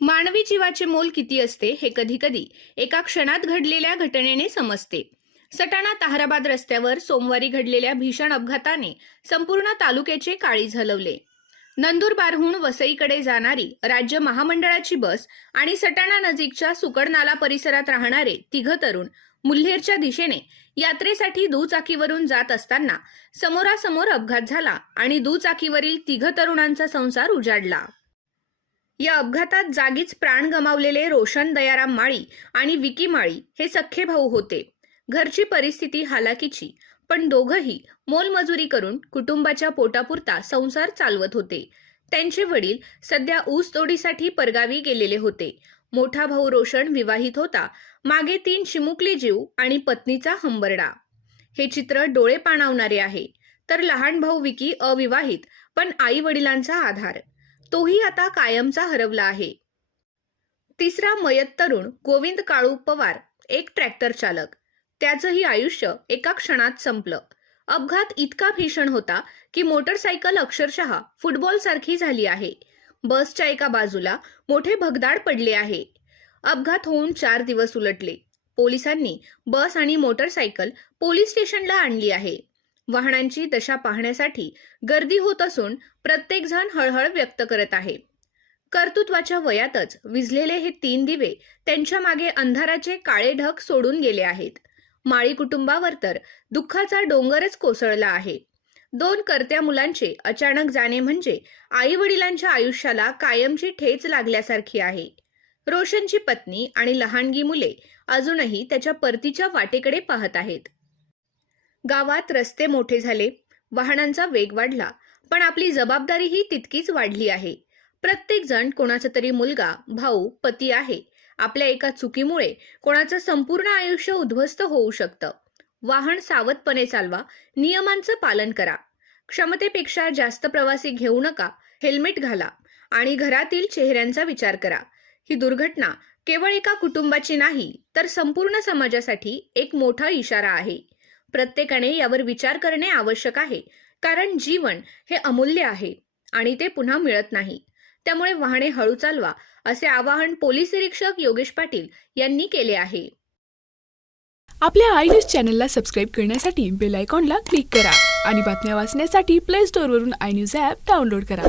मानवी जीवाचे मोल किती असते हे कधी कधी एका क्षणात घडलेल्या घटनेने समजते. सटाणा ताहराबाद रस्त्यावर सोमवारी घडलेल्या भीषण अपघाताने संपूर्ण तालुक्याचे काळी झलवले. नंदुरबारहून वसईकडे जाणारी राज्य महामंडळाची बस आणि सटाणा नजीकच्या सुकडनाला परिसरात राहणारे तिघ तरुण मुल्हेरच्या दिशेने यात्रेसाठी दुचाकीवरून जात असताना समोरासमोर अपघात झाला आणि दुचाकीवरील तिघ तरुणांचा संसार उजाडला. या अपघातात जागीच प्राण गमावलेले रोशन दयाराम माळी आणि विकी माळी हे सख्खे भाऊ होते. घरची परिस्थिती हालाकीची पण दोघंही मोलमजुरी करून कुटुंबाच्या पोटापुरता संसार चालवत होते. त्यांचे वडील सध्या ऊसतोडीसाठी परगावी गेलेले होते. मोठा भाऊ रोशन विवाहित होता. मागे तीन चिमुकले जीव आणि पत्नीचा हंबरडा. हे चित्र डोळे पाणावणारे आहे. तर लहान भाऊ विकी अविवाहित पण आई वडिलांचा आधार. तोही आता कायमचा हरवला आहे. तिसरा मयत तरुण गोविंद काळू पवार एक ट्रॅक्टर चालक. त्याचंही आयुष्य एका क्षणात संपलं. अपघात इतका भीषण होता की मोटरसायकल अक्षरशः फुटबॉल सारखी झाली आहे. बसच्या एका बाजूला मोठे भगदाड पडले आहे. अपघात होऊन चार दिवस उलटले. पोलिसांनी बस आणि मोटरसायकल पोलीस स्टेशनला आणली आहे. वाहनांची दशा पाहण्यासाठी गर्दी होत असून प्रत्येकजण हळहळ व्यक्त करत आहे. कर्तृत्वाच्या वयातच विझलेले हे तीन दिवे त्यांच्या मागे अंधाराचे काळे ढग सोडून गेले आहेत. माळी कुटुंबावर तर दुःखाचा डोंगरच कोसळला आहे. दोन करत्या मुलांचे अचानक जाणे म्हणजे आई वडिलांच्या आयुष्याला कायमची ठेच लागल्यासारखी आहे. रोशनची पत्नी आणि लहानगी मुले अजूनही त्याच्या परतीच्या वाटेकडे पाहत आहेत. गावात रस्ते मोठे झाले वाहनांचा वेग वाढला पण आपली जबाबदारीही तितकीच वाढली आहे. प्रत्येक जण कोणाचा तरी मुलगा भाऊ पती आहे. आपल्या एका चुकीमुळे कोणाचं संपूर्ण आयुष्य उद्ध्वस्त होऊ शकतं. वाहन सावधपणे चालवा. नियमांचं पालन करा. क्षमतेपेक्षा जास्त प्रवासी घेऊ नका. हेल्मेट घाला. आणि घरातील चेहऱ्यांचा विचार करा. ही दुर्घटना केवळ एका कुटुंबाची नाही तर संपूर्ण समाजासाठी एक मोठा इशारा आहे. प्रत्येकाने यावर विचार करणे आवश्यक आहे कारण जीवन हे अमूल्य आहे आणि ते पुन्हा मिळत नाही. त्यामुळे वाहने हळू चालवा असे आवाहन पोलीस निरीक्षक योगेश पाटील यांनी केले आहे. आपल्या आय न्यूज चॅनलला सबस्क्राईब करण्यासाठी बेल आयकॉनला क्लिक करा आणि बातम्या वाचण्यासाठी प्ले स्टोअरवरून आय न्यूज ॲप डाउनलोड करा.